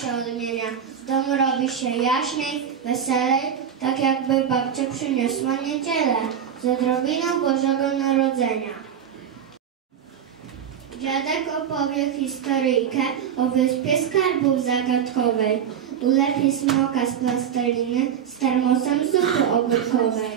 się odmienia. W domu robi się jaśniej, weselej, tak jakby babcia przyniosła niedzielę z odrobiną Bożego Narodzenia. Dziadek opowie historyjkę o wyspie skarbów zagadkowej. Ulepi smoka z plasteliny z termosem zupy ogórkowej.